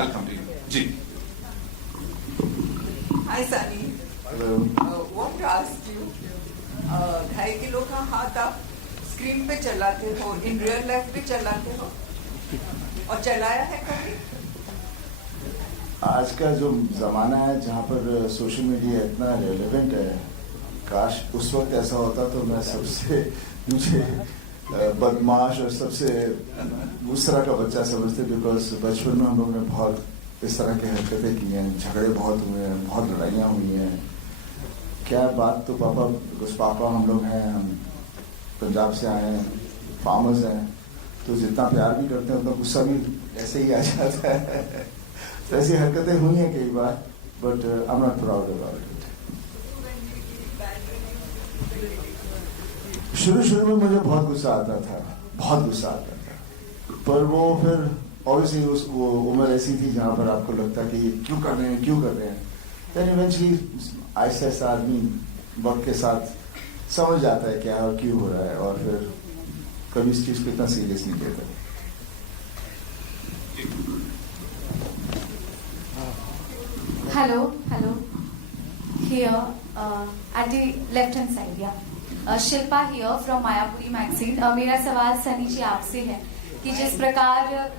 I'll come to you. जी. Hi Sunny. Hello. Want to ask you, 2.5 kilo का हाथ आप स्क्रीन पे चलाते हो, इन रियल लाइफ पे चलाते हो और चलाया है कभी? आज का जो ज़माना है जहाँ पर सोशल मीडिया इतना रेलेवेंट है, काश उस वक्त ऐसा होता तो मैं सबसे मुझे बदमाश और सबसे उस तरह का बच्चा समझते, बिकॉज बचपन में हम लोग ने बहुत इस तरह की हरकतें की हैं, झगड़े बहुत हुए हैं, बहुत लड़ाइयाँ हुई हैं. क्या बात तो पापा, बिकॉज पापा हम लोग हैं, हम पंजाब से आए हैं, फार्मर्स हैं, तो जितना प्यार भी करते हैं उतना गुस्सा भी ऐसे ही आ जाता है. तो ऐसी हरकतें हुई हैं कई बार, but I am not proud about it. शुरू में मुझे बहुत गुस्सा आता था, बहुत गुस्सा आता था, पर वो फिर ऑब्वियसली वो उम्र ऐसी थी जहाँ पर आपको लगता कि ये क्यों कर रहे हैं. देन इवेंचुअली ऐसा ऐसा आदमी वक्त के साथ समझ जाता है क्या और क्यों हो रहा है, और फिर कभी इस चीज़ को इतना सीरियस नहीं लेता. Hello. Here, at the left hand side, yeah. Shilpa here from Mayapuri magazine. मेरा सवाल सनी जी आपसे है कि जिस प्रकार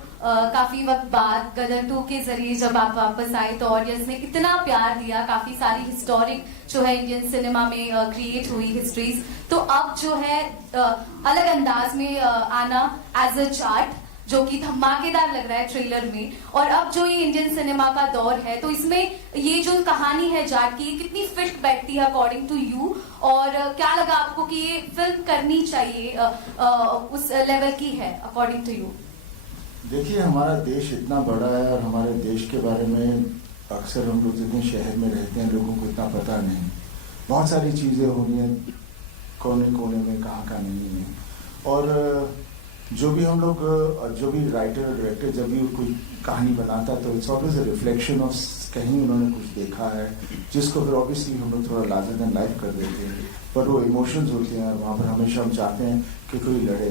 काफी वक्त बाद गदर 2 के जरिए जब आप वापस आए तो ऑडियंस ने इतना प्यार दिया, काफी सारी हिस्टोरिक जो है इंडियन सिनेमा में क्रिएट हुई हिस्ट्रीज, तो अब जो है अलग अंदाज में आना एज अ जाट जो कि धमाकेदार लग रहा है ट्रेलर में, और अब जो ये इंडियन सिनेमा का दौर है तो इसमें ये जो कहानी है जाट की कितनी फिट बैठती है अकॉर्डिंग टू यू, और क्या लगा आपको कि ये फिल्म करनी चाहिए उस लेवल की है अकॉर्डिंग टू यू? देखिए, हमारा देश इतना बड़ा है और हमारे देश के बारे में अक्सर हम लोग जितने शहर में रहते हैं लोगों को इतना पता नहीं. बहुत सारी चीज़ें हो रही हैं कोने कोने में, कहाँ नहीं है. और जो भी हम लोग, जो भी राइटर और डायरेक्टर जब भी कोई कहानी बनाता है तो it's always a reflection of कहीं उन्होंने कुछ देखा है जिसको फिर ऑब्वियसली हम लोग थोड़ा लार्जर देन लाइफ कर देते हैं, पर वो इमोशंस होते हैं और वहाँ पर हमेशा हम चाहते हैं कि कोई लड़े.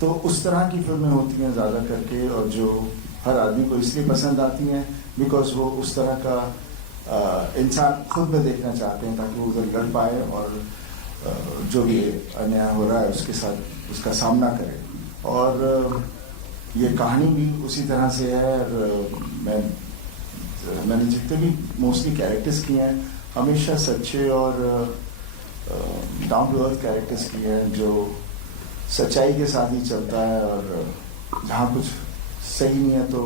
तो उस तरह की फिल्में होती हैं ज़्यादा करके, और जो हर आदमी को इसलिए पसंद आती हैं बिकॉज वो उस तरह का इंसान खुद में देखना चाहते हैं ताकि वो उधर लड़ पाए और जो भी अन्याय हो रहा है उसके साथ उसका सामना करे. और ये कहानी भी उसी तरह से है. मैंने जितने भी मोस्टली कैरेक्टर्स किए हैं हमेशा सच्चे और डाउन टू अर्थ कैरेक्टर्स किए हैं जो सच्चाई के साथ ही चलता है, और जहाँ कुछ सही नहीं है तो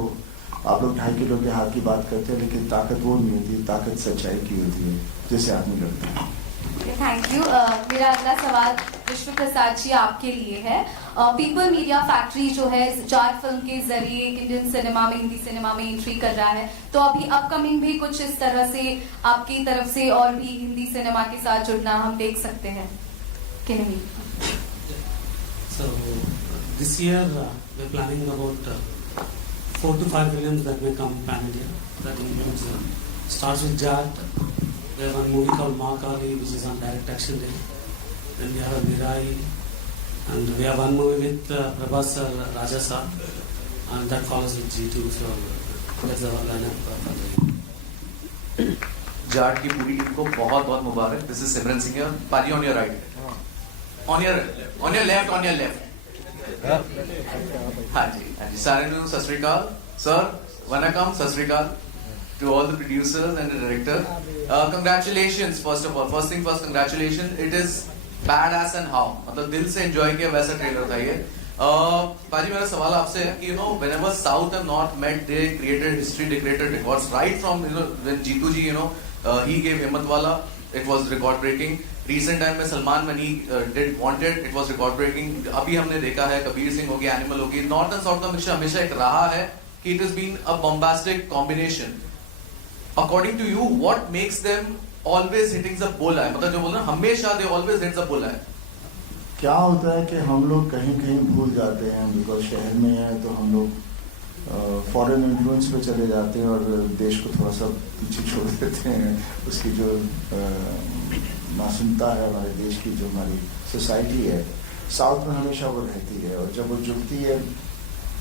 आप लोग 2.5 किलो के हाथ की बात करते हैं, लेकिन ताकत वो नहीं होती, ताकत सच्चाई की होती है जैसे आदमी लड़ता है. Thank you. मेरा अगला सवाल विष्णु प्रसाद जी आपके लिए है. पीपल मीडिया फैक्ट्री जो है जाट फिल्म के जरिए इंडियन सिनेमा में, हिंदी सिनेमा में एंट्री कर रहा है, तो अभी अपकमिंग भी कुछ इस तरह से आपकी तरफ से और भी हिंदी सिनेमा के साथ जुड़ना हम देख सकते हैं कि नहीं? So this year we're planning about 4 to 5 films that may come pan-India. That includes starts with Jat. We have one movie called Ma Kali, which is on direct action day. Then we have Mirai, and we have one movie with Prabhas Raja Sir, and that follows with G2. So that's our lineup. Jat की पूरी team को बहुत बहुत मुबारक. This is सिमरन सिंह. पाजी on your right, on your left, on your left. हाँ जी. सारे लोग सत श्री अकाल सर, वनकम, सत श्री अकाल to all the producers and the director. Congratulations first of all. First thing first, congratulations. It is badass and how. मतलब दिल से enjoy किया वैसा ट्रेलर था ये. पाजी मेरा सवाल आपसे है कि whenever South and North met, they created history, they created records. Right from when Jeetu ji he gave Himmatwala, it was record breaking. Recent time में Salman when he did Wanted, it was record breaking. अभी हमने देखा है कबीर सिंह होगी, animal होगी. North and south का mixture हमेशा एक रहा है कि it has been a bombastic combination. According to you, what makes them always hitting the bullseye? मतलब जो बोल रहे हैं हमेशा they always hit the bullseye. क्या होता है कि हम लोग कहीं कहीं भूल जाते हैं, बिकॉज शहर में है तो हम लोग फॉरेन इन्फ्लुएंस पे चले जाते हैं और देश को थोड़ा सा पीछे छोड़ देते हैं. उसकी जो मासूमता है हमारे देश की, जो हमारी सोसाइटी है साउथ में हमेशा वो रहती है, और जब वो जुड़ती है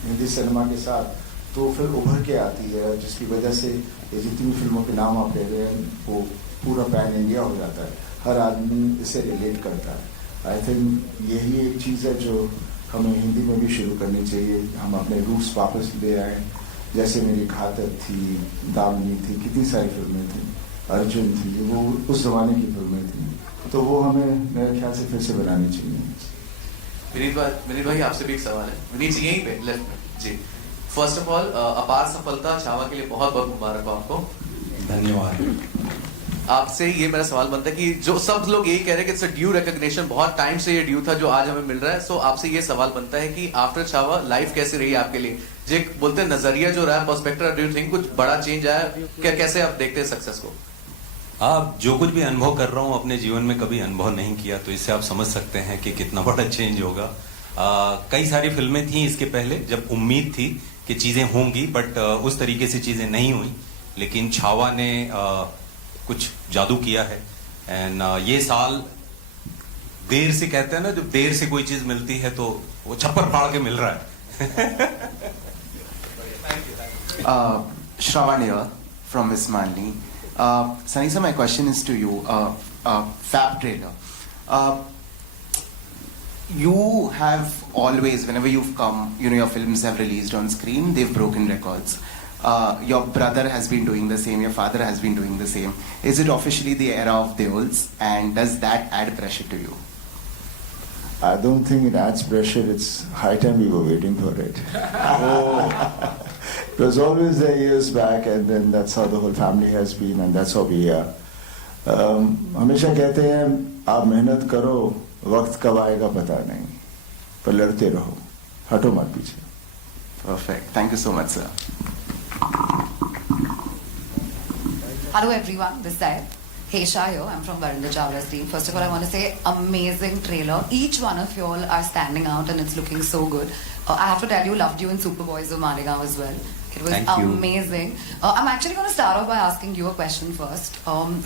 हिंदी सिनेमा के साथ तो फिर उभर के आती है, जिसकी वजह से ये जितनी फिल्मों के नाम आप ले रहे हैं वो पूरा पैन इंडिया हो जाता है, हर आदमी इसे रिलेट करता है। आई थिंक यही एक चीज़ है जो हमें हिंदी में भी शुरू करनी चाहिए। हम अपने रूट्स वापस ले आए, जैसे मेरी घातक थी, दामिनी थी, कितनी सारी फिल्में थी, अर्जुन थी, वो उस जमाने की फिल्में थी, तो वो हमें मेरे ख्याल से फिर से बनानी चाहिए। विनीत भाई आपसे भी एक सवाल है। विनीत जी यहीं पे लेफ्ट में जी। फर्स्ट ऑफ ऑल अपार सफलता छावा के लिए बहुत बहुत मुबारक हो आपको। धन्यवाद। आपसे ये मेरा सवाल बनता है कि जो सब लोग यही कह रहे हैं कि इट्स अ ड्यू रिकॉग्निशन, बहुत टाइम से ये ड्यू था जो आज हमें मिल रहा है। सो आपसे ये सवाल बनता है कि आफ्टर छावा लाइफ कैसी रही आपके लिए? जो बोलते हैं नजरिया जो रहा, पर्सपेक्टिव, डू यू थिंक कुछ बड़ा चेंज आया क्या? कैसे आप देखते हैं सक्सेस को? आप जो कुछ भी अनुभव कर रहा हूँ अपने जीवन में कभी अनुभव नहीं किया, तो इससे आप समझ सकते हैं कि कितना बड़ा चेंज होगा। कई सारी फिल्में थी इसके पहले जब उम्मीद थी कि चीजें होंगी, बट उस तरीके से चीजें नहीं हुई, लेकिन छावा ने कुछ जादू किया है। एंड ये साल देर से, कहते हैं ना, जब देर से कोई चीज मिलती है तो वो छप्पर फाड़ के मिल रहा है। Shravan here from Miss Manli. Sunny sir, my question is to you. Fab trailer. You have always, whenever you've come, your films have released on screen, they've broken records. Your brother has been doing the same, your father has been doing the same. Is it officially the era of Deols, and does that add pressure to you? I don't think it adds pressure. It's high time we were waiting for it. It was always there years back, and then that's how the whole family has been, and that's how we are. हमेशा कहते हैं आप मेहनत करो, वक्त कब आएगा पता नहीं, पर लड़ते रहो, हटो मत पीछे. Perfect. Thank you so much, sir. Hello everyone, this side. Hesha here, I'm from Varinder Chawla's team. First of all, I want to say amazing trailer. Each one of you all are standing out and it's looking so good. I have to tell you, loved you in Superboys of Maligaon as well. It was amazing. I'm actually going to start off by asking you a question first.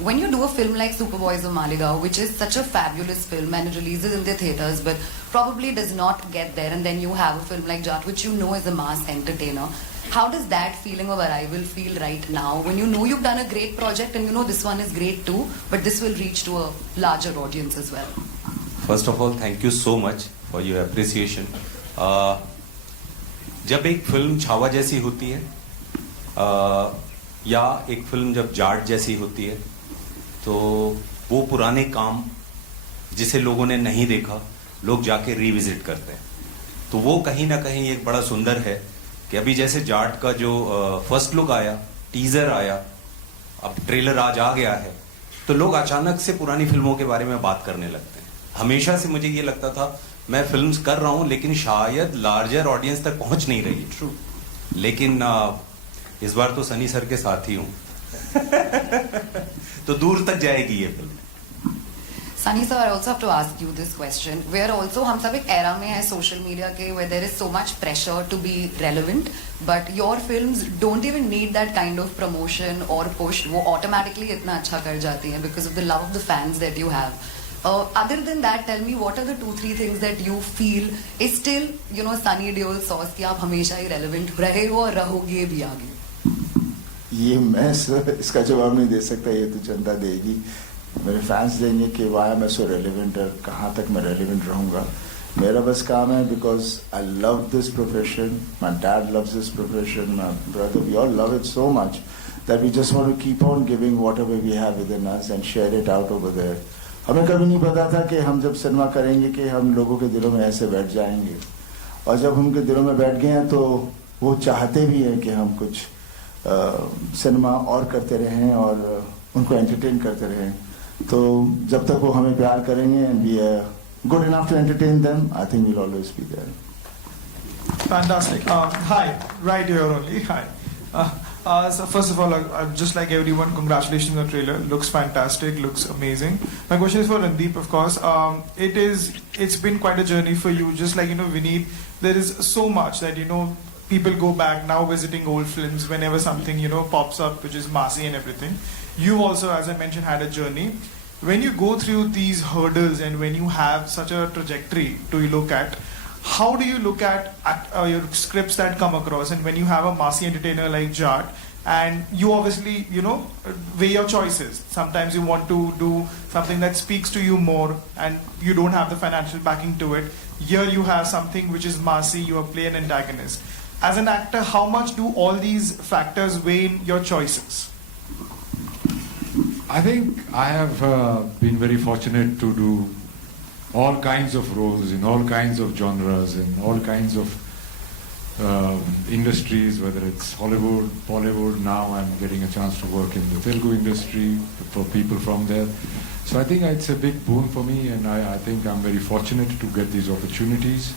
When you do a film like Superboys of Maligaon, which is such a fabulous film and it releases in the theatres but probably does not get there, and then you have a film like Jat, which you know is a mass entertainer, how does that feeling of arrival feel right now when you know you've done a great project and you know this one is great too, but this will reach to a larger audience as well? First of all, thank you so much for your appreciation. जब एक film Chhaava जैसी होती है या एक film जब जाट जैसी होती है, तो वो पुराने काम जिसे लोगों ने नहीं देखा लोग जाके रिविजिट करते हैं, तो वो कहीं ना कहीं एक बड़ा सुंदर है कि अभी जैसे जाट का जो फर्स्ट लुक आया, टीजर आया, अब ट्रेलर आज आ गया है, तो लोग अचानक से पुरानी फिल्मों के बारे में बात करने लगते हैं. हमेशा से मुझे ये लगता था मैं फिल्म्स कर रहा हूं लेकिन शायद लार्जर ऑडियंस तक पहुंच नहीं रही. ट्रू. लेकिन इस बार तो सनी सर के साथ ही हूं तो दूर तक जाएगी ये film. Sunny sir, I also have to ask you this question. Where also हम सब एक era में है social media के where there is so much pressure to be relevant, but your films don't even need that kind of promotion or push. वो automatically इतना अच्छा कर जाती हैं because of the love of the fans that you have. Other than that, tell me what are the 2-3 things that you feel is still, Sunny Deol sauce कि आप हमेशा ही relevant रहे हो और रहोगे भी आगे? ये मैं इसका जवाब नहीं दे सकता, ये तो चंदा देगी, मेरे फैंस देंगे कि वाई मैं सो रेलिवेंट और कहाँ तक मैं रेलिवेंट रहूँगा. मेरा बस काम है because I love this profession, my dad loves this profession, my brother, we all love it so much that we just want to keep on giving whatever we have within us and share it out over there. हमें कभी नहीं पता था कि हम जब cinema करेंगे कि हम लोगों के दिलों में ऐसे बैठ जाएंगे, और जब उनके दिलों में बैठ गए हैं तो वो चाहते भी हैं कि हम कुछ सिनेमा और करते रहें और उनको एंटरटेन करते रहें. तो जब तक वो हमें प्यार करेंगे and we are good enough to entertain them, I think we'll always be there. Fantastic. Hi, right here only. Hi. So first of all, just like everyone, congratulations on the trailer. Looks fantastic. Looks amazing. My question is for Randeep, of course. It's been quite a journey for you. Just like Vineet, there is so much that people go back now visiting old films whenever something pops up which is massy and everything. You've also, as I mentioned, had a journey. When you go through these hurdles and when you have such a trajectory to look at, how do you look at your scripts that come across, and when you have a massy entertainer like Jat, and you obviously, weigh your choices. Sometimes you want to do something that speaks to you more, and you don't have the financial backing to it. Here you have something which is massy, you are playing an antagonist. As an actor, how much do all these factors weigh in your choices? I think I have been very fortunate to do all kinds of roles in all kinds of genres, in all kinds of industries, whether it's Hollywood, Bollywood. Now I'm getting a chance to work in the Telugu industry for people from there. So I think it's a big boon for me, and I think I'm very fortunate to get these opportunities.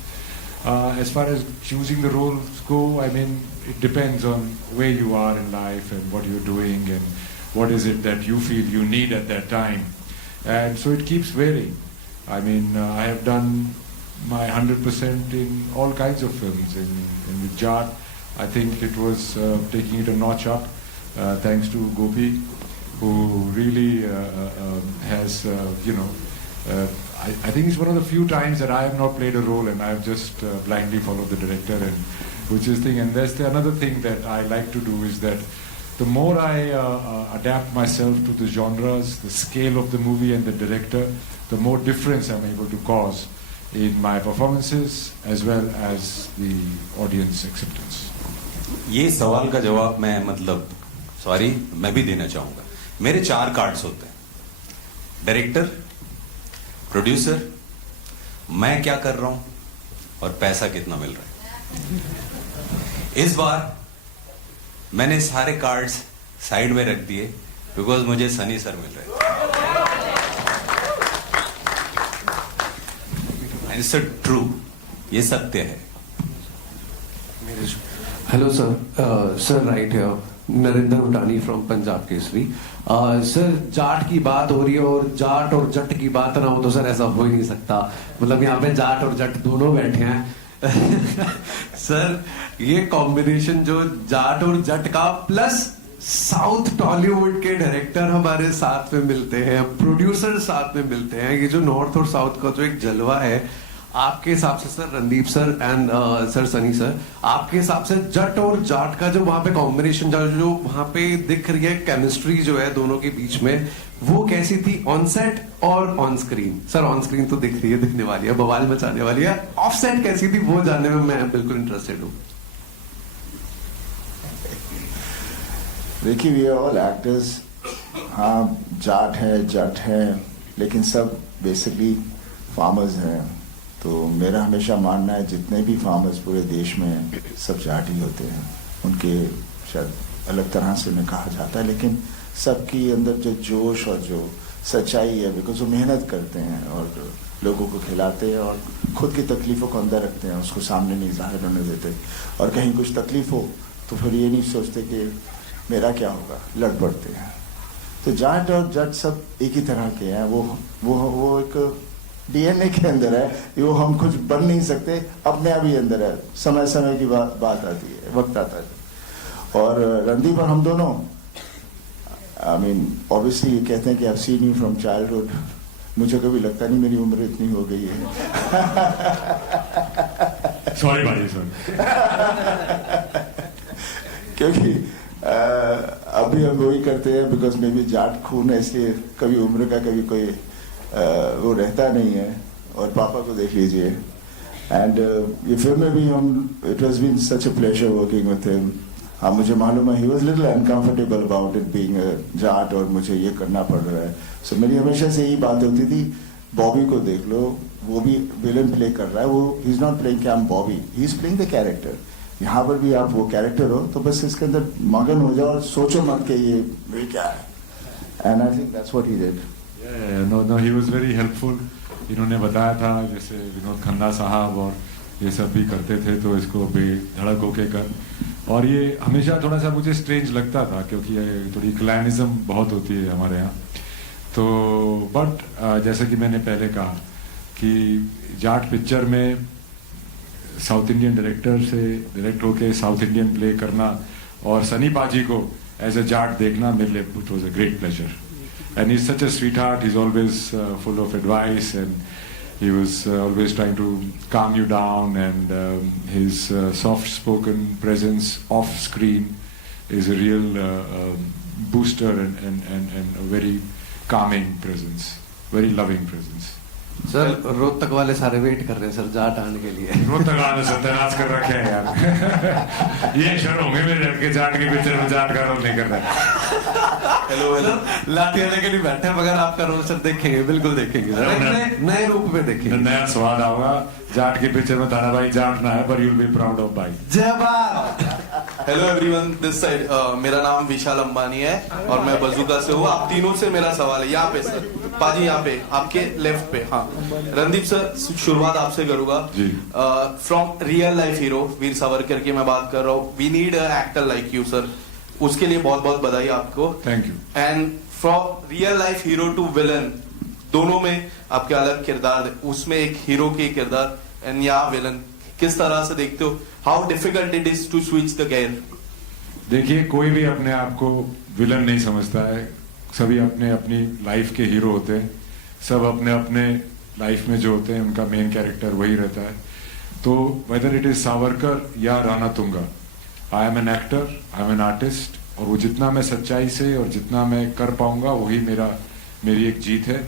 As far as choosing the roles go, I mean, it depends on where you are in life and what you're doing and what is it that you feel you need at that time. And so it keeps varying. I mean, I have done my 100% in all kinds of films. And with Jat, I think it was taking it a notch up, thanks to Gopi, who really has, I think it's one of the few times that I have not played a role and I have just blindly followed the director, and which is thing. And that's another thing that I like to do, is that the more I adapt myself to the genres, the scale of the movie and the director, the more difference I'm able to cause in my performances as well as the audience acceptance. ये सवाल का जवाब मैं भी देना चाहूंगा. मेरे 4 cards होते हैं: डायरेक्टर, प्रोड्यूसर, मैं क्या कर रहा हूं और पैसा कितना मिल रहा है. इस बार मैंने सारे कार्ड्स साइड में रख दिए बिकॉज मुझे सनी सर मिल रहे थे. इट्स ट्रू, ये सत्य है. Hello sir, sir right here, Narendra Utani from Punjab Kesari. Sir, Jat की बात हो रही है और जाट और जट की बात ना हो तो सर ऐसा हो ही नहीं सकता. मतलब यहाँ पे जाट और जट दोनों बैठे हैं. सर, ये कॉम्बिनेशन जो जाट और जट का, प्लस साउथ टॉलीवुड के डायरेक्टर हमारे साथ में मिलते हैं, प्रोड्यूसर साथ में मिलते हैं, ये जो नॉर्थ और साउथ का जो एक जलवा है, आपके हिसाब से sir, Randeep sir and sir Sunny sir, आपके हिसाब से जट और जाट का जो वहां पे कॉम्बिनेशन जो वहां पे दिख रही है, केमिस्ट्री जो है दोनों के बीच में, वो कैसी थी ऑन सेट और on screen? Sir, on screen तो दिख रही है, दिखने वाली है, बवाल मचाने वाली है. ऑफ सेट कैसी थी वो जानने में मैं बिल्कुल इंटरेस्टेड हूँ. देखिए, वी आर ऑल एक्टर्स. हाँ, जाट है, जट है, लेकिन सब बेसिकली फार्मर्स हैं. तो मेरा हमेशा मानना है जितने भी फार्मर्स पूरे देश में हैं, सब जाट ही होते हैं. उनके शायद अलग तरह से उन्हें कहा जाता है, लेकिन सबकी अंदर जो जोश और जो सच्चाई है, बिकॉज वो मेहनत करते हैं और लोगों को खिलाते हैं और खुद की तकलीफ़ों को अंदर रखते हैं, उसको सामने नहीं जाहिर होने देते. और कहीं कुछ तकलीफ हो तो फिर ये नहीं सोचते कि मेरा क्या होगा, लड़ पड़ते हैं. तो जाट और जट सब एक ही तरह के हैं. वो एक डीएनए के अंदर है, वो हम कुछ बन नहीं सकते, अपने आप ही अंदर है. समय समय की बात आती है, वक्त आता है. और रणदीप और हम दोनों, आई मीन ऑब्वियसली ये कहते हैं कि I've seen you from childhood. मुझे कभी लगता नहीं मेरी उम्र इतनी हो गई है. सॉरी भाई, सॉरी. क्योंकि अभी हम वही करते हैं बिकॉज मे बी जाट खून है, इसलिए कभी उम्र का कभी कोई वो रहता नहीं है. और पापा को देख लीजिए. एंड ये फिल्म में भी हम, it was been such a pleasure working with him. हाँ, मुझे मालूम है he was little uncomfortable about it being Jat और मुझे ये करना पड़ रहा है. सो मेरी हमेशा से यही बात होती थी, बॉबी को देख लो, वो भी विलन प्ले कर रहा है. वो ही इज नॉट प्लेइंग कि I am Bobby, he is playing the character. यहाँ पर भी आप वो कैरेक्टर हो तो बस इसके अंदर मगन हो जाओ और सोचो मत कि ये क्या है. And I think that's what he did. No, he was very helpful. इन्होंने बताया था जैसे विनोद खन्ना साहब और ये सब भी करते थे, तो इसको बेधड़क होके कर. और ये हमेशा थोड़ा सा मुझे स्ट्रेंज लगता था क्योंकि थोड़ी क्लैनिज्म बहुत होती है हमारे यहाँ. तो बट जैसे कि मैंने पहले कहा कि जाट पिक्चर में साउथ इंडियन डायरेक्टर से डायरेक्ट होके साउथ इंडियन प्ले करना और सनी पाजी को एज अ जाट देखना मेरे लिए it was a great pleasure. And he's such a sweetheart. He's always full of advice, and He was always trying to calm you down, and his soft-spoken presence off screen is a real booster and a very calming presence, very loving presence. Sir Rohtak वाले सारे wait कर रहे हैं sir Jat आने के लिए। रोहतक आने सत्यानाश कर रखे हैं यार। ये शर्म होंगे मेरे लड़के जाट की पिक्चर में जाट का रोल नहीं कर रहे। हेलो हेलो लाठी आने के लिए बैठे हैं, मगर आपका रोल सर देखेंगे, बिल्कुल देखेंगे सर, नए रूप में देखेंगे। नया स्वाद आएगा जाट की पिक्चर में। ताना भाई जाट ना है, पर you will be proud of भाई। जय Bharat. Hello everyone, this side मेरा नाम विशाल अंबानी है और मैं बजूका से हूँ। आप तीनों से मेरा सवाल है, यहाँ पे सर, पाजी यहाँ पे आपके लेफ्ट पे। हाँ रणदीप सर, शुरुआत आपसे करूंगा। From real life hero Veer Savarkar की मैं बात कर रहा हूँ। We need a actor like you sir, उसके लिए बहुत बहुत बधाई आपको। Thank you. And from real life hero to villain, दोनों में आपके अलग किरदार है। उसमें एक हीरो के किरदार एंड यहाँ विलन, किस तरह से देखते हो? How difficult it is to switch the gear? देखिए, कोई भी अपने आप को विलन नहीं समझता है, सभी अपने अपनी लाइफ के हीरो होते हैं। सब अपने अपने लाइफ में जो होते हैं उनका मेन कैरेक्टर वही रहता है। तो वेदर इट इज सावरकर या Rana Tunga, I am an actor, I am an artist, और वो जितना मैं सच्चाई से और जितना मैं कर पाऊंगा वही मेरी एक जीत है।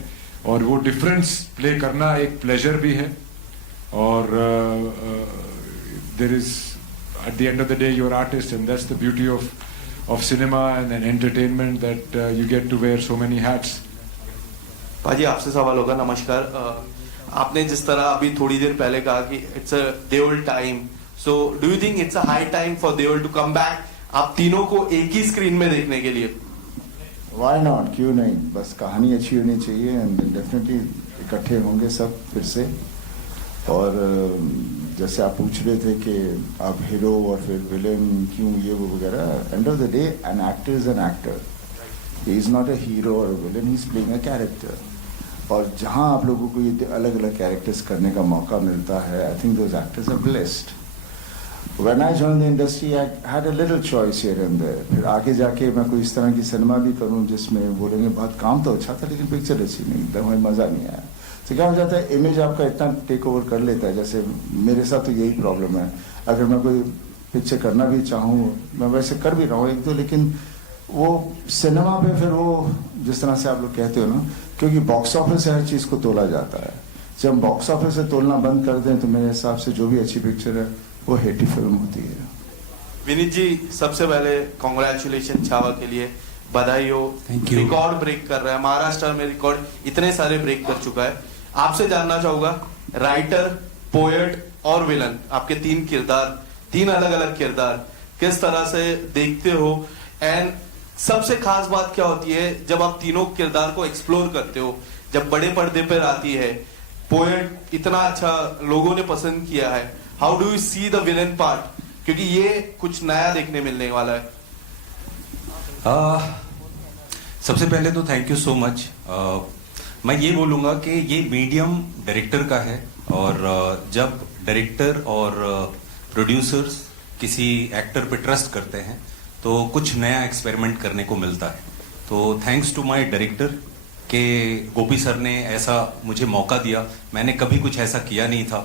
और वो डिफरेंस प्ले करना एक प्लेजर भी है। और there is at the end of the day you're artist, and that's the beauty of cinema and entertainment, that you get to wear so many hats. पाजी आपसे सवाल होगा। नमस्कार। आपने जिस तरह अभी थोड़ी देर पहले कहा कि it's a Deol time, so do you think it's a high time for Deol to come back, आप तीनों को एक ही स्क्रीन में देखने के लिए? Why not? क्यों नहीं? बस कहानी अच्छी होनी चाहिए एंड डेफिनेटली इकट्ठे होंगे सब फिर से। और जैसे आप पूछ रहे थे कि आप हीरो और फिर विलेन क्यों ये वो वगैरह, end of the day an actor is an actor, he is not a hero और villain, he is playing a character. और जहां आप लोगों को ये अलग अलग कैरेक्टर्स करने का मौका मिलता है, I think those actors are blessed. When I joined the industry, I had a little choice here and there. फिर आगे जाके मैं कोई इस तरह की सिनेमा भी करूं जिसमें बोलेंगे बहुत काम तो अच्छा था लेकिन पिक्चर अच्छी नहीं, एकदम हमें मजा नहीं आया। तो क्या हो जाता है, इमेज आपका इतना टेक ओवर कर लेता है। जैसे मेरे साथ तो यही प्रॉब्लम है, अगर मैं कोई पिक्चर करना भी चाहूँ, मैं वैसे कर भी रहा हूँ एक दो, लेकिन वो सिनेमा पे फिर वो जिस तरह से आप लोग कहते हो ना, क्योंकि बॉक्स ऑफिस से हर चीज़ को तोला जाता है। जब हम बॉक्स ऑफिस से तोलना बंद कर दें तो मेरे हिसाब से जो भी अच्छी पिक्चर है वो हिट फिल्म होती है। विनीत जी, सबसे पहले कॉन्ग्रेचुलेशन छावा के लिए, बधाई हो। रिकॉर्ड ब्रेक कर रहा है, महाराष्ट्र में रिकॉर्ड इतने सारे ब्रेक कर चुका है। आपसे जानना चाहूंगा, राइटर, पोएट और विलन, आपके तीन किरदार, तीन अलग अलग किरदार, किस तरह से देखते हो? एंड सबसे खास बात क्या होती है जब आप तीनों किरदार को एक्सप्लोर करते हो, जब बड़े पर्दे पर आती है? पोएट इतना अच्छा लोगों ने पसंद किया है, how do you see the villain part? क्योंकि ये कुछ नया देखने मिलने वाला है। सबसे पहले तो थैंक यू सो मच। मैं ये बोलूँगा कि ये मीडियम डायरेक्टर का है, और जब डायरेक्टर और प्रोड्यूसर्स किसी एक्टर पे ट्रस्ट करते हैं तो कुछ नया एक्सपेरिमेंट करने को मिलता है। तो थैंक्स टू माय डायरेक्टर कि गोपी सर ने ऐसा मुझे मौका दिया, मैंने कभी कुछ ऐसा किया नहीं था।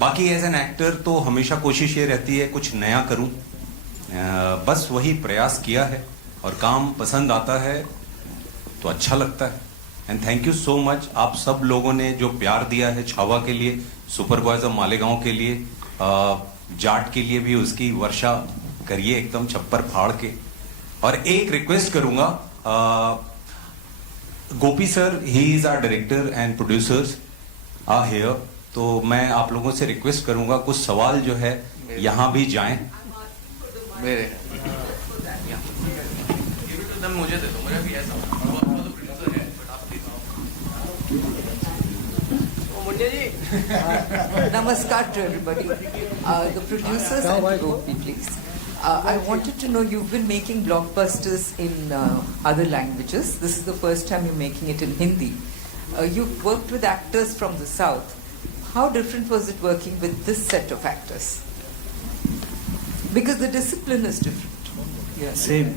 बाकी एज एन एक्टर तो हमेशा कोशिश ये रहती है कुछ नया करूं, बस वही प्रयास किया है, और काम पसंद आता है तो अच्छा लगता है। And thank you so much आप सब लोगों ने जो प्यार दिया है छावा के लिए, सुपर बॉयज ऑफ मालेगांव के लिए, जाट के लिए भी उसकी वर्षा करिए एकदम छप्पर फाड़ के। और एक रिक्वेस्ट करूंगा, Gopi sir, he is our director and producers are here, तो मैं आप लोगों से रिक्वेस्ट करूंगा कुछ सवाल जो है यहाँ भी जाएं। मेरे मुझे दे दो, मुझे भी ऐसा Namaskar to everybody. The producers and Gopi, please. I wanted to know, you've been making blockbusters in other languages. This is the first time you're making it in Hindi. You've worked with actors from the South. How different was it working with this set of actors? Because the discipline is different. Yeah, same.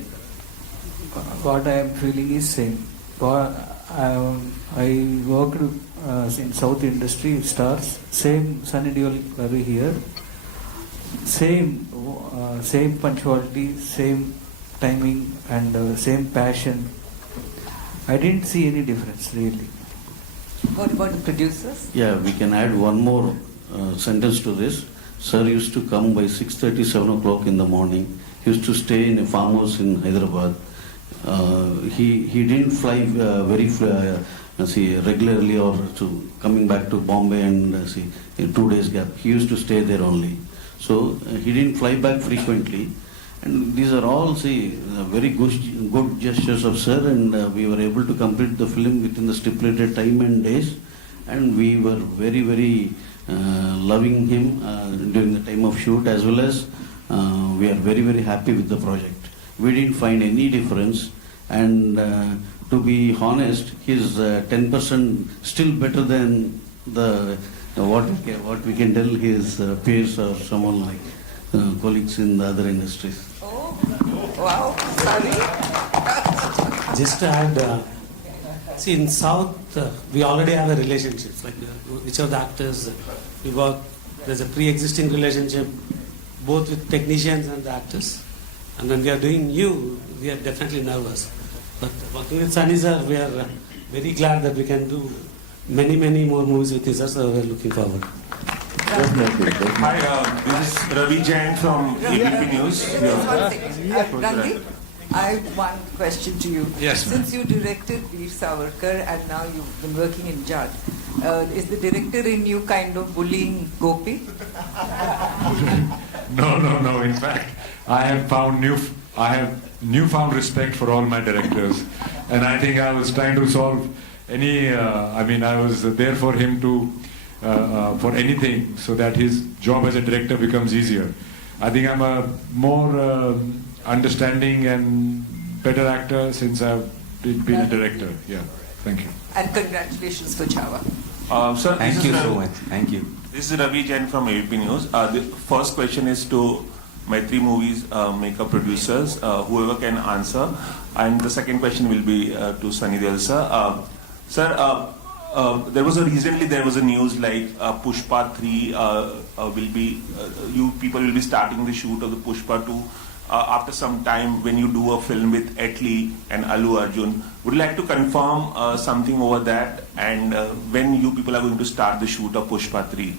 What I am feeling is same. I worked in South industry stars. Same Sunny Deol Ravi here. Same punctuality, same timing, and same passion. I didn't see any difference really. What about the producers? Yeah, we can add one more sentence to this. Sir used to come by 6:30, 7 o'clock in the morning. He used to stay in a farmhouse in Hyderabad. He didn't fly regularly or to coming back to Bombay and in 2 days gap. He used to stay there only. So he didn't fly back frequently. And these are all very good gestures of sir, and we were able to complete the film within the stipulated time and days, and we were very, very loving him during the time of shoot, as well as we are very, very happy with the project. We didn't find any difference, and to be honest, he's 10% still better than what we can tell his peers or someone like colleagues in the other industries. Oh, wow, sorry. Just to add, see in South, we already have a relationship. Like which of the actors, there's a pre-existing relationship both with technicians and the actors. And when we are doing you, we are definitely nervous. But working with Sunny sir, we are very glad that we can do many, many more movies with you, sir. So we are looking forward. Hi, this is Ravi Jain from ABP News. Randeep, I have one question to you. Yes, ma'am. Since you directed Veer Savarkar and now you've been working in Jat, is the director in you kind of bullying Gopi? No. In fact, I have newfound respect for all my directors, and I think I was trying to solve any. I was there for him to. For anything, so that his job as a director becomes easier. I think I'm a more understanding and better actor since I've been a director. Yeah, thank you. And congratulations for Chhawa. Sir, Thank you so much. Thank you. This is Ravi Jain from ABP News. The first question is to my 3 movies makeup producers, whoever can answer. And the second question will be to Sunny Deol sir. Sir, there was a news like Pushpa 3 will be you people will be starting the shoot of the Pushpa 2 after some time when you do a film with Italy and Allu Arjun. Would you like to confirm something over that, and when you people are going to start the shoot of Pushpa 3?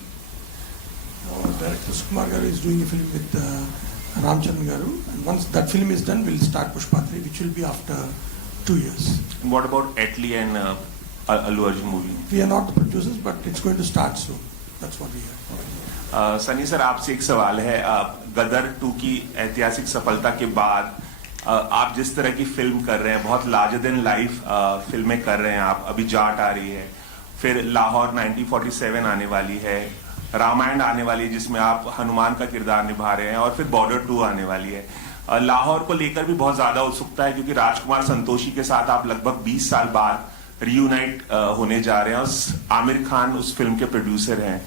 Director Sukumar Garu is doing a film with Ramchandran Garu, and once that film is done, we'll start Pushpa 3, which will be after 2 years. And what about Italy and Allu Arjun movie? We are not the producers, but it's going to start soon. That's what we are. Sunny sir, आपसे एक सवाल है. गदर 2 की ऐतिहासिक सफलता के बाद आप जिस तरह की फिल्म कर रहे हैं, बहुत लार्जर देन लाइफ फिल्में कर रहे हैं आप. अभी जाट आ रही है, फिर लाहौर 1947 आने वाली है, रामायण आने वाली है जिसमें आप हनुमान का किरदार निभा रहे हैं, और फिर बॉर्डर 2 आने वाली है. लाहौर को लेकर भी बहुत ज्यादा उत्सुकता है क्योंकि राजकुमार संतोषी के साथ आप लगभग 20 साल बाद रियूनाइट होने जा रहे हैं, और आमिर खान उस फिल्म के प्रोड्यूसर हैं,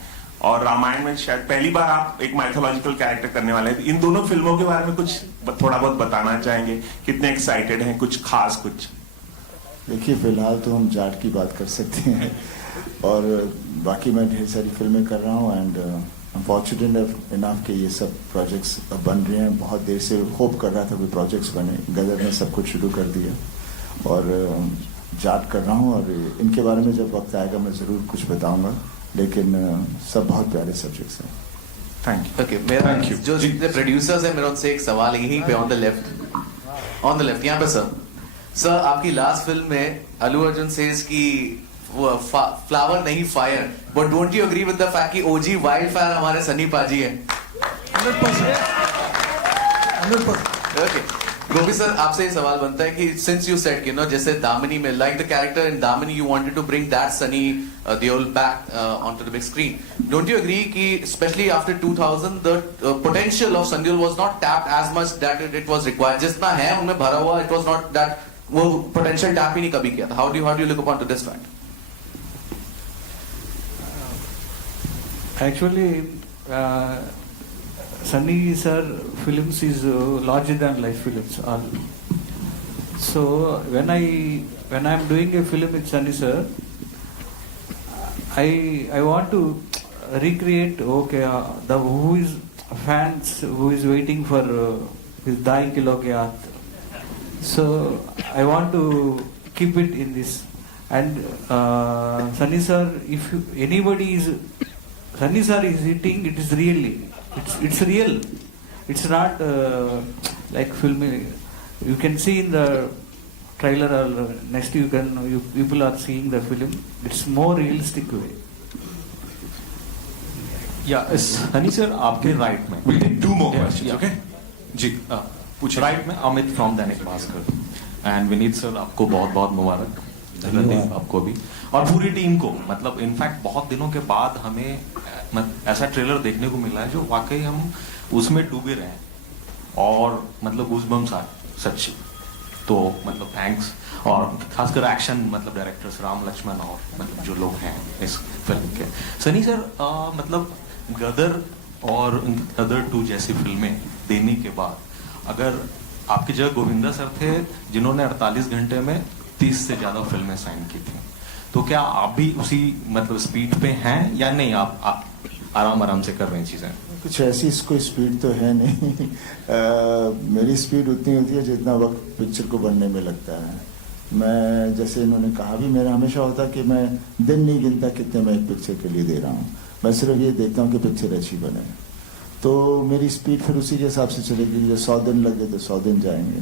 और रामायण में शायद पहली बार आप एक माइथोलॉजिकल कैरेक्टर करने वाले हैं. इन दोनों फिल्मों के बारे में कुछ थोड़ा बहुत बताना चाहेंगे? कितने एक्साइटेड हैं? कुछ खास कुछ? देखिए, फिलहाल तो हम जाट की बात कर सकते हैं, और बाकी मैं ढेर सारी फिल्में कर रहा हूँ, एंड अनफॉर्चुनेट इनफ कि ये सब प्रोजेक्ट्स बन रहे हैं. बहुत देर से होप कर रहा था कोई प्रोजेक्ट्स बने. गदर ने सब कुछ शुरू कर दिया, और जाट कर रहा हूँ, और इनके बारे में जब वक्त आएगा मैं ज़रूर कुछ बताऊंगा, लेकिन सब बहुत प्यारे सब्जेक्ट्स हैं. Thank you. ओके, मेरा जो जितने प्रोड्यूसर्स हैं, मेरा उनसे एक सवाल यहीं पे ऑन द लेफ्ट यहाँ पे. सर आपकी लास्ट फिल्म में अल्लू अर्जुन सेज की फ्लावर नहीं fire, but don't you agree with the fact कि ओजी वाइल्ड फायर हमारे सनी पाजी है? 100%. ओके, गोपी सर, आपसे ये सवाल बनता है कि सिंस यू सेड, जैसे दामिनी में, like the character in Damini, you wanted to bring that Sunny Deol back onto the big screen. Don't you agree कि specially after 2000 the potential of Sunny Deol was not tapped as much that it was required? जितना है उनमें भरा हुआ, it was not that, वो potential tap ही नहीं कभी किया था. How do you look upon to this fact? Actually, Sunny sir films is larger than life films. So when I'm doing a film with Sunny sir, I want to recreate the who is fans who is waiting for his Dai Kilo Ke Aath. So I want to keep it in this. And Sunny sir, if anybody is Sunny sir is hitting, it is really it's real. It's not like filming. You can see in the trailer or next you people are seeing the film. It's more realistic way. Yeah, Sunny sir, आपके right में. We'll take 2 more questions, okay? जी, पूछिए. Right में Amit from Dainik Bhaskar. And Vineet sir, आपको बहुत बहुत मुबारक. धन्यवाद आपको भी और पूरी टीम को. मतलब इनफैक्ट बहुत दिनों के बाद हमें ऐसा ट्रेलर देखने को मिला है जो वाकई हम उसमें डूबे रहे हैं और मतलब गूज़बम्स आए सच्ची. तो मतलब थैंक्स. और खासकर एक्शन मतलब डायरेक्टर्स राम लक्ष्मण और मतलब जो लोग हैं इस फिल्म के. सनी सर, मतलब गदर और गदर 2 जैसी फिल्में देने के बाद अगर आपकी जगह गोविंदा सर थे जिन्होंने 48 घंटे में 30 से ज्यादा फिल्में साइन की थी, तो क्या आप भी उसी मतलब स्पीड पे हैं या नहीं? आप आराम से कर रहे हैं चीजें? कुछ ऐसी कोई स्पीड तो है नहीं. मेरी स्पीड उतनी होती है जितना वक्त पिक्चर को बनने में लगता है. मैं जैसे इन्होंने कहा भी, मेरा हमेशा होता है कि मैं दिन नहीं गिनता कितने मैं एक पिक्चर के लिए दे रहा हूँ. मैं सिर्फ ये देखता हूँ कि पिक्चर अच्छी बने. तो मेरी स्पीड फिर उसी के हिसाब से चलेगी. जो 100 दिन लगे तो 100 दिन जाएंगे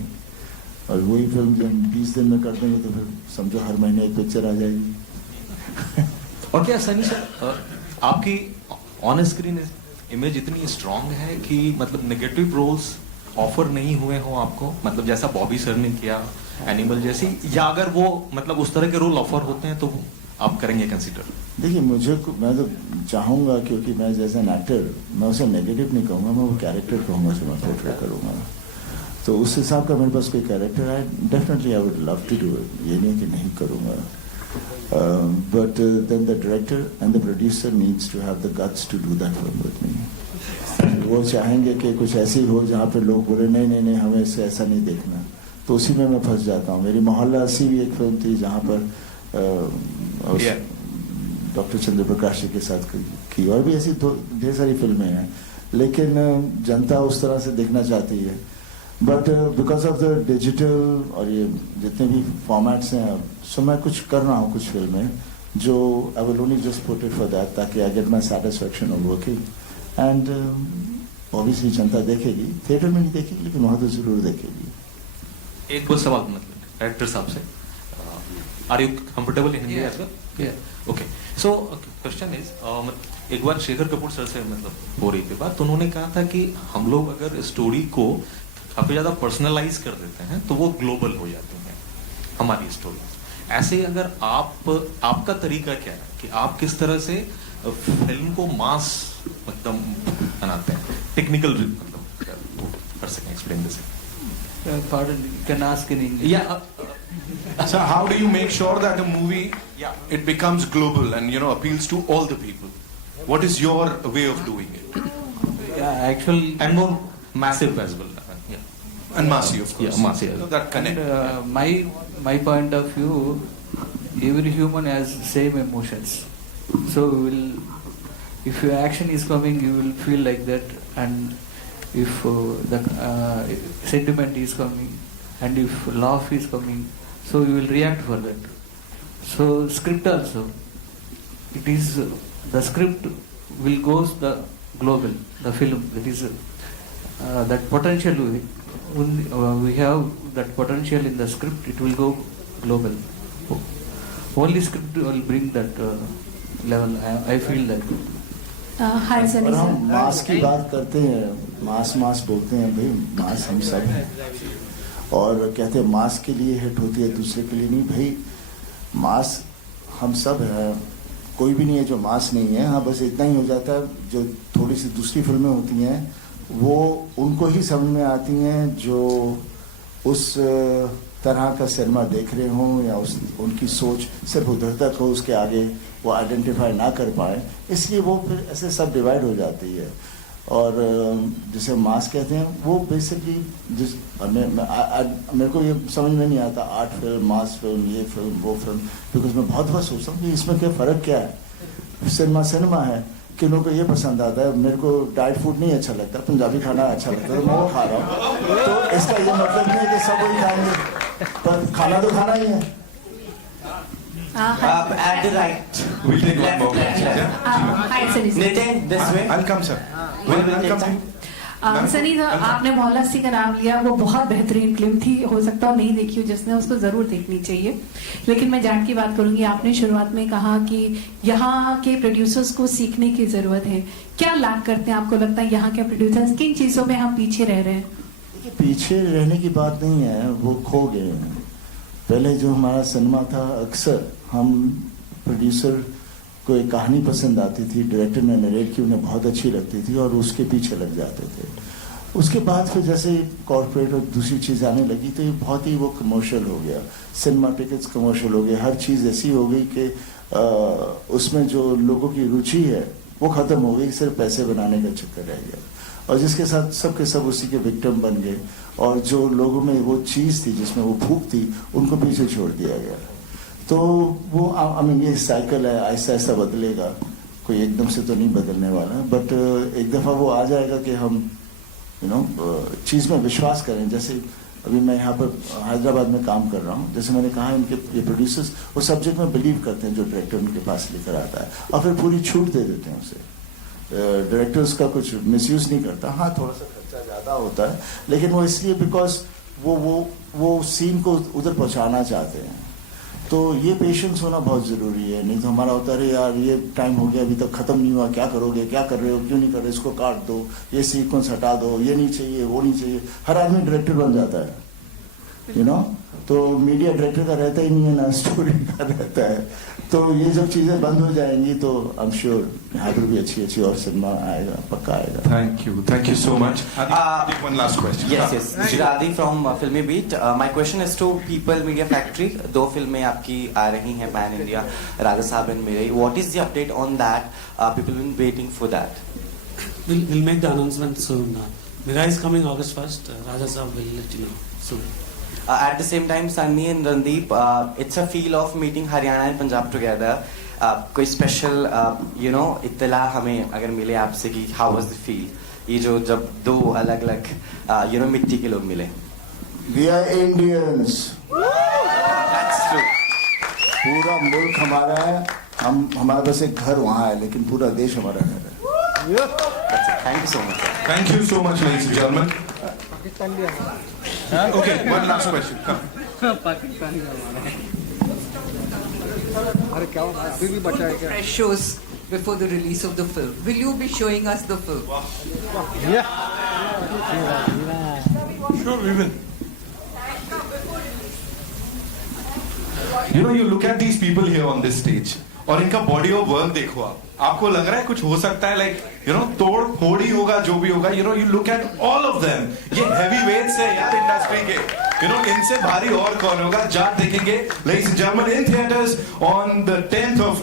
और वही फिल्म जब 20 दिन में कर देंगे तो फिर समझो हर महीने एक पिक्चर आ जाएगी. और क्या सनी सर, आपकी ऑन स्क्रीन इमेज इतनी स्ट्रांग है कि मतलब नेगेटिव रोल्स ऑफर नहीं हुए हो आपको? मतलब जैसा बॉबी सर ने किया एनिमल जैसी, या अगर वो मतलब उस तरह के रोल ऑफर होते हैं तो आप करेंगे कंसीडर? देखिए, मैं तो चाहूँगा, क्योंकि मैं जैसे एन एक्टर मैं उसे नेगेटिव नहीं कहूँगा, मैं वो कैरेक्टर कहूँगा जो मैं पोर्ट्रे करूँगा. तो उस हिसाब का मेरे पास कोई कैरेक्टर है, definitely I would love to do it. ये नहीं कि नहीं करूँगा. But then the director and the producer needs to have the guts to do that film with me. वो चाहेंगे कि कुछ ऐसी हो जहाँ पे लोग बोले नहीं हमें इससे ऐसा नहीं देखना, तो उसी में मैं फंस जाता हूँ. मेरी मोहल्ला अस्सी भी एक फिल्म थी जहाँ पर डॉक्टर चंद्र प्रकाश जी के साथ की, और भी ऐसी ढेर सारी फिल्में हैं, लेकिन जनता उस तरह से देखना चाहती है. But because of the digital और ये जितने भी फॉर्मेट्स हैं, सो मैं कुछ कर रहा हूँ कुछ फिल्में जो I will only just put it for that, ताकि I get my satisfaction of working. And obviously जनता देखेगी, थिएटर में नहीं देखेगी लेकिन वहाँ तो जरूर देखेगी. एक और सवाल मतलब डायरेक्टर साहब से, are you comfortable in Hindi as well? Okay, so question is, एक बार शेखर कपूर सर से मतलब हो रही थी बात, तो उन्होंने कहा था कि हम लोग अगर स्टोरी को काफी ज्यादा पर्सनलाइज कर देते हैं तो वो ग्लोबल हो जाती है हमारी स्टोरी. ऐसे अगर आपका तरीका क्या है कि आप किस तरह से फिल्म को मास मतलब बनाते हैं, टेक्निकल मतलब कर सकें? Explain this. Pardon, you can ask in English. Yeah. So how do you make sure that a movie it becomes global and appeals to all the people? What is your way of doing it? Yeah, actually, and more massive as well. And massive, of course. Yeah, massive. So that connect. My point of view, every human has same emotions. So if your action is coming, you will feel like that, and if the sentiment is coming, and if laugh is coming, so you will react for that. So script also, it is the script will goes the global, the film, that is that potential we have that potential in the script, it will go global. Only script will bring that level. I feel that. Hi, Sunny और sir. हम मास की बात करते हैं, मास बोलते हैं, भाई मास हम सब हैं, और कहते हैं मास के लिए हिट होती है, दूसरे के लिए नहीं. भाई मास हम सब हैं, कोई भी नहीं है जो मास नहीं है. हाँ, बस इतना ही हो जाता है, जो थोड़ी सी दूसरी फिल्में होती हैं वो उनको ही समझ में आती हैं जो उस तरह का सिनेमा देख रहे हों, या उनकी सोच सिर्फ उधर तक हो, उसके आगे वो आइडेंटिफाई ना कर पाए, इसलिए वो फिर ऐसे सब डिवाइड हो जाती है. और जिसे मास कहते हैं वो बेसिकली जिस मेरे को ये समझ में नहीं आता आर्ट फिल्म, मास फिल्म, ये फिल्म, वो फिल्म, बिकॉज मैं बहुत बार सोचता हूँ कि इसमें क्या फ़र्क क्या है। सिनेमा है, किन्हों को ये पसंद आता है, मेरे को डाइट फूड नहीं अच्छा लगता, पंजाबी खाना अच्छा लगता है तो मैं वो खा रहा हूँ। तो इसका ये मतलब नहीं है कि सब वही खाएंगे, पर खाना तो खाना ही है। At the right. We'll take one more question. Hi, Sunny. Nitin, this way. I'll come, sir. We'll take time. Sunny sir, आपने मोहल्लासी का नाम लिया, वो बहुत बेहतरीन फिल्म थी, हो सकता है नहीं देखी हो जिसने, उसको जरूर देखनी चाहिए। लेकिन मैं जाट की बात करूंगी। आपने शुरुआत में कहा कि यहाँ के प्रोड्यूसर्स को सीखने की जरूरत है, क्या लैक करते हैं आपको लगता है यहाँ के प्रोड्यूसर्स, किन चीजों में हम पीछे रह रहे हैं? पीछे रहने की बात नहीं है, वो खो गए हैं। पहले जो हमारा सिनेमा था, अक्सर हम प्रोड्यूसर को एक कहानी पसंद आती थी, डायरेक्टर ने नरेट की, उन्हें बहुत अच्छी लगती थी और उसके पीछे लग जाते थे। उसके बाद फिर जैसे कॉर्पोरेट और दूसरी चीज़ आने लगी तो ये बहुत ही वो कमर्शियल हो गया, सिनेमा टिकट्स कमर्शियल हो गए, हर चीज़ ऐसी हो गई कि उसमें जो लोगों की रुचि है वो ख़त्म हो गई, सिर्फ पैसे बनाने का चक्कर रह गया और जिसके साथ सब के सब उसी के विक्टिम बन गए और जो लोगों में वो चीज़ थी जिसमें वो भूख थी उनको पीछे छोड़ दिया गया। तो वो ये साइकिल है, आहिस्ता आहिस्ता बदलेगा, कोई एकदम से तो नहीं बदलने वाला, बट एक दफ़ा वो आ जाएगा कि हम चीज़ में विश्वास करें। जैसे अभी मैं यहाँ पर हैदराबाद में काम कर रहा हूँ, जैसे मैंने कहा इनके ये प्रोड्यूसर्स वो सब्जेक्ट में बिलीव करते हैं जो डायरेक्टर उनके पास लेकर आता है और फिर पूरी छूट दे देते हैं उसे। डायरेक्टर उसका कुछ मिसयूज़ नहीं करता, हाँ थोड़ा सा खर्चा ज़्यादा होता है लेकिन वो इसलिए बिकॉज वो सीन को उधर पहुँचाना चाहते हैं। तो ये पेशेंस होना बहुत ज़रूरी है, नहीं तो हमारा होता है यार ये टाइम हो गया अभी तक ख़त्म नहीं हुआ, क्या करोगे, क्या कर रहे हो, क्यों नहीं कर रहे, इसको काट दो, ये सीक्वेंस हटा दो, ये नहीं चाहिए, वो नहीं चाहिए। हर आदमी डायरेक्टर बन जाता है, तो मीडिया डायरेक्टर का रहता ही नहीं है ना, स्टोरी का रहता है। तो ये जब चीज़ें बंद हो जाएंगी तो आई एम श्योर यहाँ पर भी अच्छी और सिनेमा आएगा, पक्का आएगा। Thank you so much. One last question. Yes. Shiradi from Filmy Beat. My question is to People Media Factory. 2 फिल्में आपकी आ रही हैं पैन इंडिया, राजा साहब एंड मेरे। What is the update on that? People been waiting for that. We'll make the announcement soon. Mira is coming August 1st. Raja Saab will let you know soon. At the same time, Sunny and Randeep, it's a feel of meeting Haryana and Punjab together. कोई special इत्तला हमें अगर मिले आपसे कि how was the feel? ये जो जब 2 अलग-अलग मिट्टी के लोग मिले। We are Indians. That's true. पूरा मुल्क हमारा है, हमारा बस एक घर वहाँ है लेकिन पूरा देश हमारा घर है। Thank you so much. Thank you so much, ladies and gentlemen. Okay, one last question. Come. Fresh shows before the release of the film. Will you be showing us the film? Yeah. Sure, we will. You look at these people here on this stage और इनका body of work देखो आपको लग रहा है कुछ हो सकता है तोड़ फोड़ ही होगा जो भी होगा। You look at all of them, ये हैवी वेट्स है यार इंडस्ट्री के, इनसे भारी और कौन होगा। जाट देखेंगे ladies and gentlemen in theaters on the 10th of